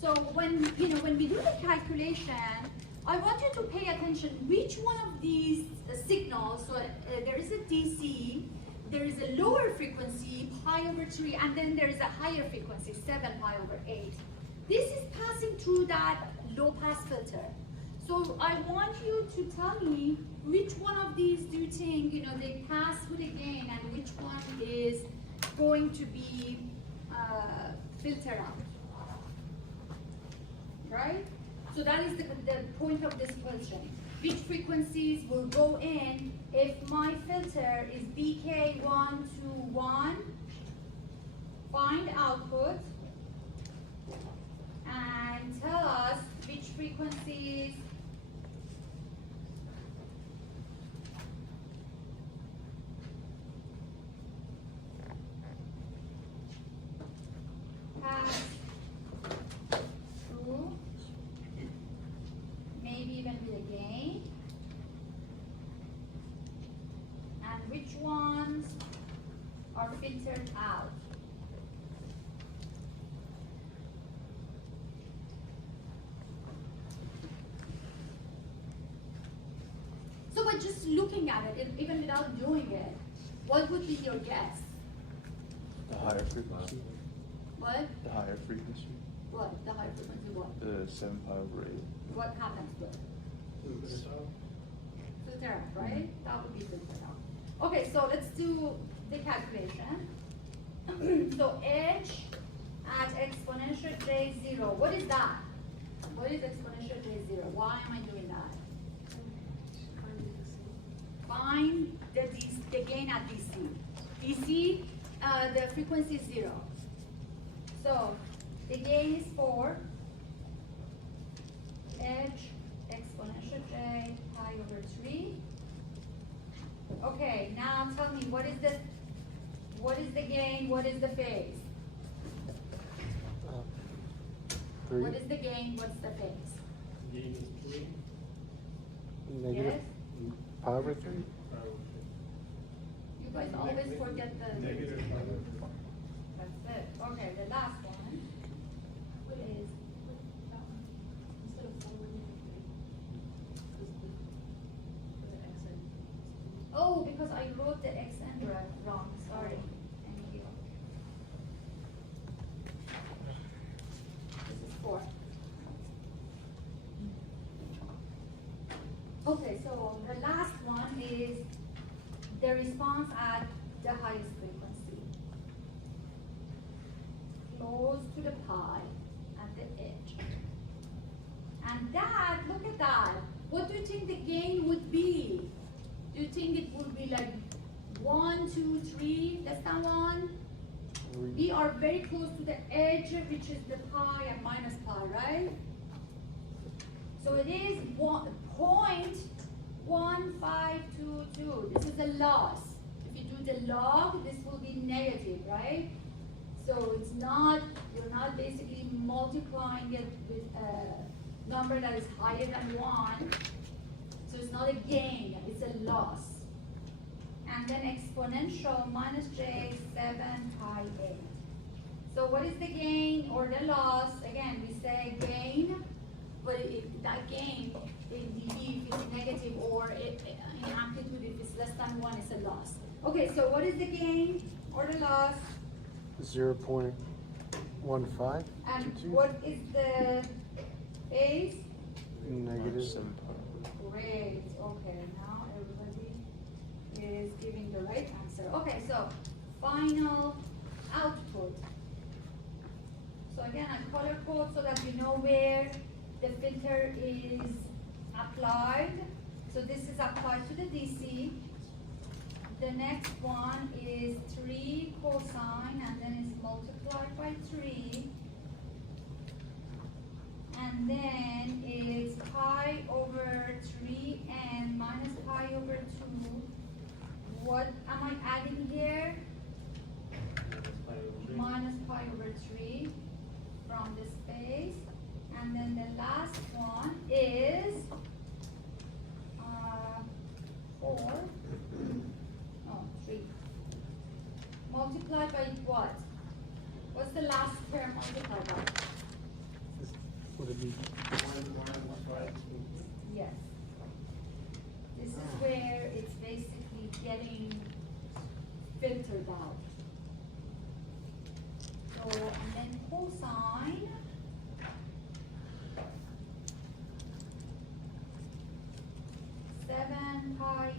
So when we do the calculation, I want you to pay attention which one of these signals. So there is a DC, there is a lower frequency pi/3, and then there is a higher frequency 7 pi/8. This is passing through that low pass filter. So I want you to tell me which one of these do you think they pass with a gain and which one is going to be filtered out, right? So that is the point of this question. Which frequencies will go in if my filter is BK121? Find output and tell us which frequencies pass through, maybe even with a gain, and which ones are filtered out. So by just looking at it, even without doing it, what would be your guess? The higher frequency. What? The higher frequency. What? The high frequency what? The 7 pi/8. What happens with it? Filter out, right? That would be filtered out. Okay, so let's do the calculation. So h at exponential j0. What is that? What is exponential j0? Why am I doing that? Find the gain at DC. DC, the frequency is 0. So the gain is 4 h exponential j pi/3. Okay, now tell me what is the gain? What is the phase? 3. What is the gain? What's the phase? Gain is 3. Negative Yes? pi/3. You guys always forget the. Negative That's it. Okay, the last one is. Oh, because I wrote the xn wrong. Sorry. Thank you. This is 4. so the last one is the response at the highest frequency. Close to the pi at the edge. And that, look at that. What do you think the gain would be? Do you think it would be like 1, 2, 3, less than 1? We are very close to the edge, which is the pi and minus pi, right? So it is 0.1522. This is a loss. If you do the log, this will be negative, right? So it's not, you're not basically multiplying it with a number that is higher than 1. So it's not a gain, it's a loss. And then exponential minus j 7 pi 8. So what is the gain or the loss? Again, we say gain, but that gain in dB if it's negative, or in amplitude if it's less than 1 is a loss. Okay, so what is the gain or the loss? 0.15. And what is the phase? Negative. 7 pi. Great, okay, now everybody is giving the right answer. Okay, so final output. So again, I color code so that you know where the filter is applied. So this is applied to the DC. The next one is 3 cosine, and then it's multiplied by 3. And then it's pi over 3n minus pi over 2. What am I adding here? Minus pi over 3 from the space. And then the last one is 4. Oh, 3. Multiplied by what? What's the last term multiplied by? Would it be? Yes. This is where it's basically getting filtered out. So, and then cosine. Seven pi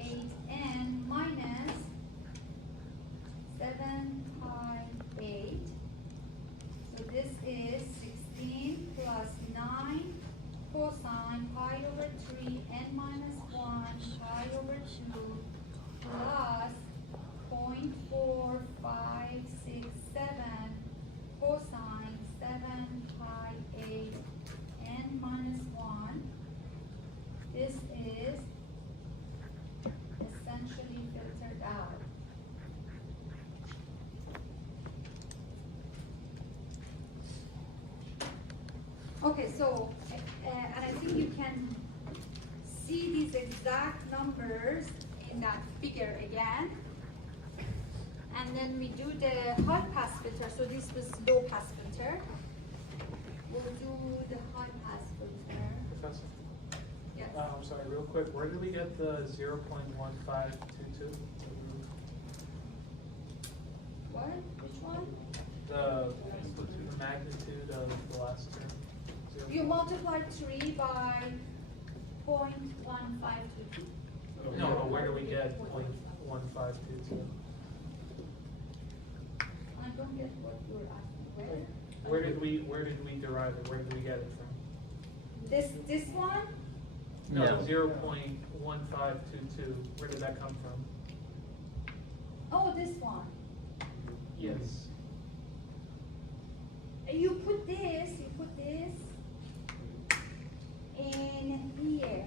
8n minus 7 pi 8. So this is 16 plus 9 cosine pi over 3 n minus 1 pi over 2 plus 0.4567 cosine 7 pi 8 n minus 1. This is essentially filtered out. Okay, so, and I think you can see these exact numbers in that figure again. And then we do the high pass filter. So this was low pass filter. We'll do the high pass filter. Professor, Yes. I'm sorry, real quick, where did we get the 0.1522? What? Which one? The magnitude of the last term? You multiplied 3 by 0.1522. No, but where do we get 0.1522? I don't get what you're asking. Where? Where did we derive it? Where did we get it from? This one? No, No. 0.1522. Where did that come from? Oh, this one. Yes. You put this in here.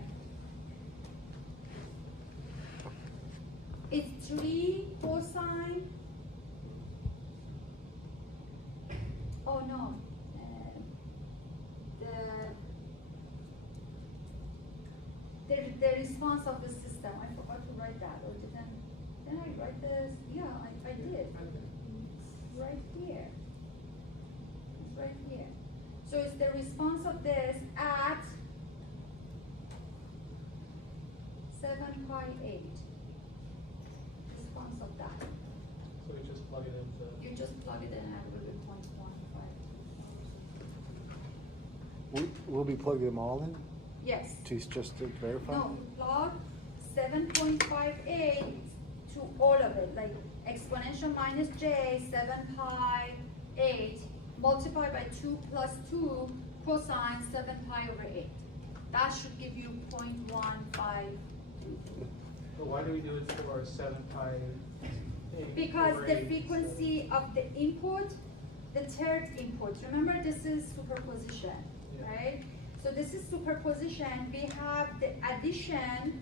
It's 3 cosine. Oh no. The response of the system. I forgot to write that. Or did I write this? Yeah, I did. It's right here. It's right here. So it's the response of this at 7 pi 8. Response of that. So we just plug it into. You just plug it in and it will be 0.15. We'll be plugging them all in? Yes. just to verify? No, plug 7.58 to all of it, like exponential minus j 7 pi 8 multiplied by 2 plus 2 cosine 7 pi over 8. That should give you 0.152. But why do we do it for 7 pi? Because over the 8? frequency of the input, the third input, remember this is superposition, Yeah. right? So this is superposition. We have the addition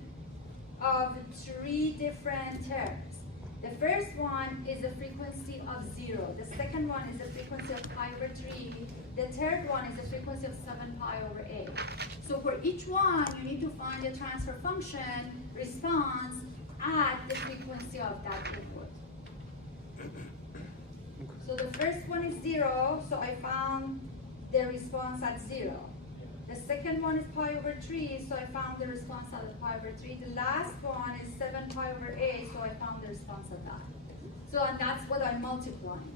of 3 different terms. The first one is the frequency of 0. The second one is the frequency of pi over 3. The third one is the frequency of 7 pi over 8. So for each one, you need to find the transfer function response at the frequency of that input. So the first one is 0, so I found the response at 0. The second one is pi over 3, so I found the response at pi over 3. The last one is 7 pi over 8, so I found the response at that. So, and that's what I'm multiplying.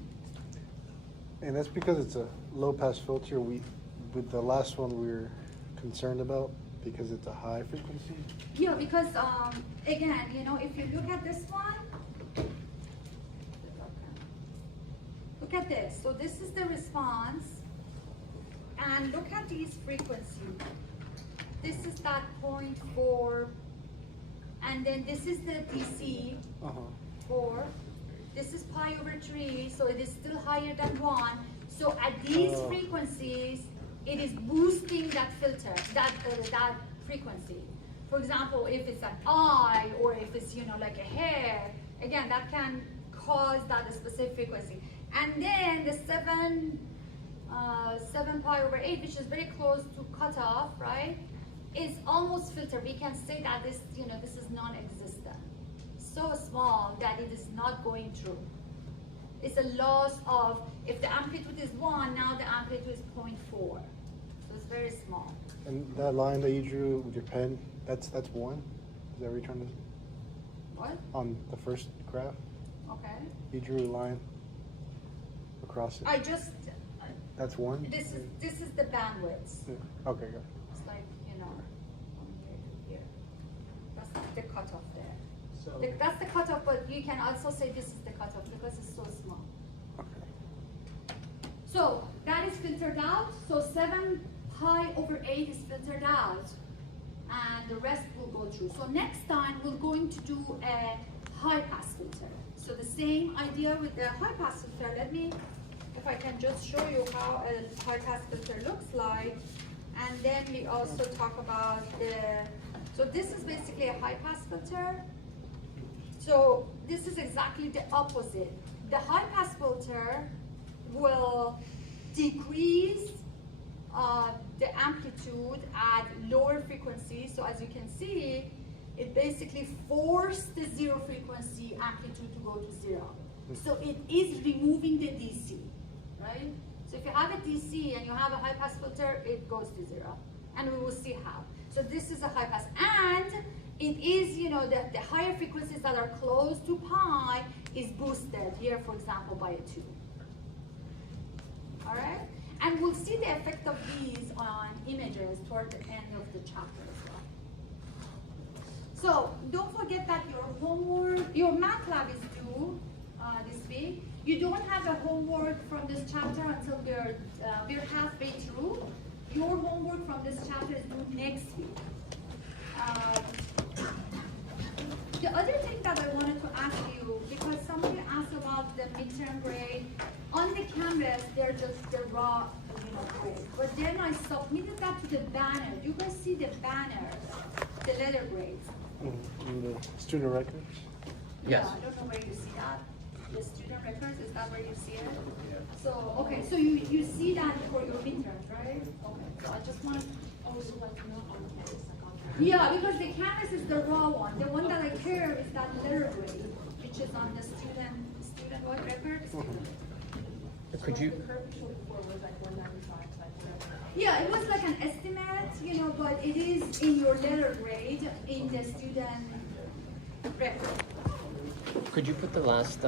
And that's because it's a low-pass filter. With the last one, we were concerned about because it's a high frequency. Yeah, because again, you know, if you look at this one, look at this. So this is the response, and look at these frequencies. This is that 0.4, and then this is the DC 4. This is pi over 3, so it is still higher than 1. So at these frequencies, it is boosting that filter, that frequency. For example, if it's an eye or if it's, you know, like a hair, again, that can cause that specific frequency. And then the 7 pi over 8, which is very close to cutoff, right, is almost filtered. We can say that this, you know, this is non-existent. So small that it is not going through. It's a loss of, if the amplitude is 1, now the amplitude is 0.4. So it's very small. And that line that you drew with your pen, that's 1? Is that what you're trying to, What? on the first graph? Okay. You drew a line across it. I just, That's 1? this is the bandwidth. Yeah. Okay, good. It's like, you know, from here to here. That's the cutoff there. So, That's the cutoff, but you can also say this is the cutoff because it's so small. Okay. So that is filtered out. So 7 pi over 8 is filtered out, and the rest will go through. So next time we're going to do a high pass filter. So the same idea with the high pass filter. Let me, if I can just show you how a high pass filter looks like, and then we also talk about the. So this is basically a high pass filter. So this is exactly the opposite. The high pass filter will decrease the amplitude at lower frequencies. So as you can see, it basically forced the 0 frequency amplitude to go to 0. So it is removing the DC, right? So if you have a DC and you have a high pass filter, it goes to 0. And we will see how. So this is a high pass. And it is, you know, the higher frequencies that are close to pi is boosted here, for example, by a 2. All right? And we'll see the effect of these on images toward the end of the chapter as well. So don't forget that your homework, your math lab is due this week. You don't have a homework from this chapter until we're halfway through. Your homework from this chapter is due next week. The other thing that I wanted to ask you, because somebody asked about the midterm grade, on the canvas they're just the raw, you know, grade. But then I submitted that to the banner. Do you guys see the banner, the letter grades? In the student records? Yes. Yeah, I don't know where you see that. The student records, is that where you see it? So, okay, so you see that for your midterms, right? Okay, so I just want. Also, like not on the canvas, like on the. Yeah, because the canvas is the raw one. The one that I care is that letter grade, which is on the student what record? Could you? The curve you showed before was like 195, like whatever. Yeah, it was like an estimate, you know, but it is in your letter grade in the student record. Could you put the last